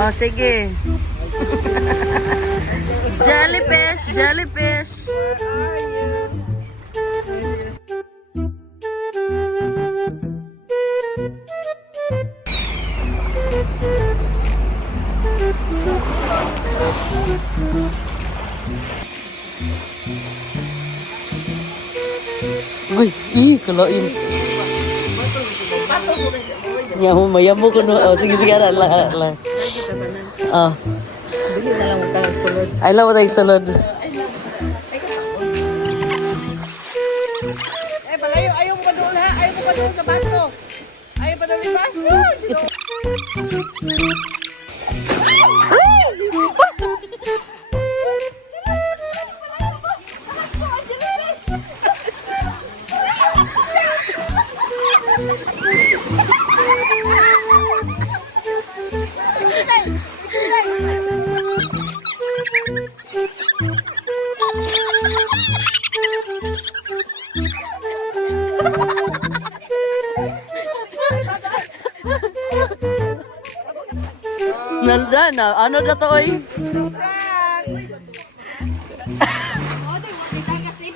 Oh, sige. Jellyfish, jellyfish. Uy, kalain. Mayamo ko no. Oh, sige, sige, ala. Ah. Dili na lang tayo sulod. Ay, lang mo tayong salod. Palayo, ayaw mo kadul ha. Ayaw mo kadul sa baso. Ayaw pa daw yung baso. Nanda na, ano na to oy? Oh, di mo kita kasi